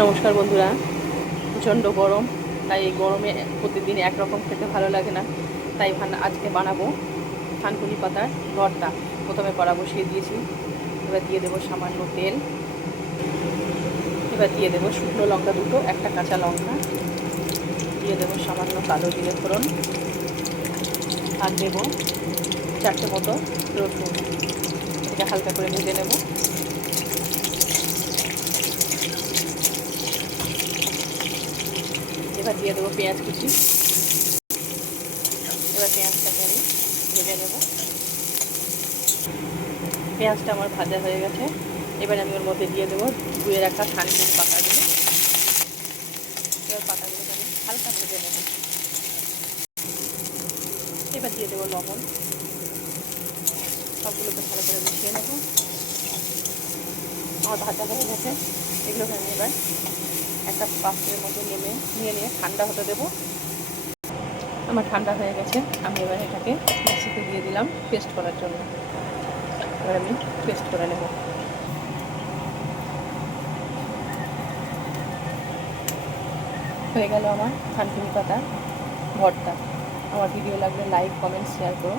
নমস্কার বন্ধুরা। প্রচণ্ড গরম, তাই এই গরমে প্রতিদিন একরকম খেতে ভালো লাগে না, তাই আজকে বানাবো থানকুনি পাতার ভর্তা। প্রথমে কড়া বসিয়ে দিয়েছি, এবার দিয়ে দেবো সামান্য তেল, এবার দিয়ে দেবো শুকনো লঙ্কা দুটো, একটা কাঁচা লঙ্কা, দিয়ে দেবো সামান্য কালো জিরে ফোড়ন, আর দেবো 4টে মতো রসুন। এটাকে হালকা করে ভেজে নেব। এবার দিয়ে দেবো পেঁয়াজ কুচি, এবার পেঁয়াজটাকে আমি ভেজে নেব। পেঁয়াজটা আমার ভাজা হয়ে গেছে, এবার আমি ওর মধ্যে দিয়ে দেবো ধুয়ে রাখা থানকুনি পাতাগুলো। এবার পাতাগুলোকে আমি হালকা ভেজে নেব। এবার দিয়ে দেবো লবণ, সবগুলোকে ভালো করে মিশিয়ে নেব। আমার ভাজা হয়ে গেছে, এগুলোকে আমি এবার একটা পাত্রের মধ্যে নিয়ে ঠান্ডা হতে দেবো। আমার ঠান্ডা হয়ে গেছে, আমি এবার এটাকে মিক্সিতে দিয়ে দিলাম পেস্ট করার জন্য। এবার আমি পেস্ট করে নেব। হয়ে গেল আমার থানকুনি পাতা ভর্তা। আমার ভিডিও লাগলে লাইক, কমেন্ট, শেয়ার করো।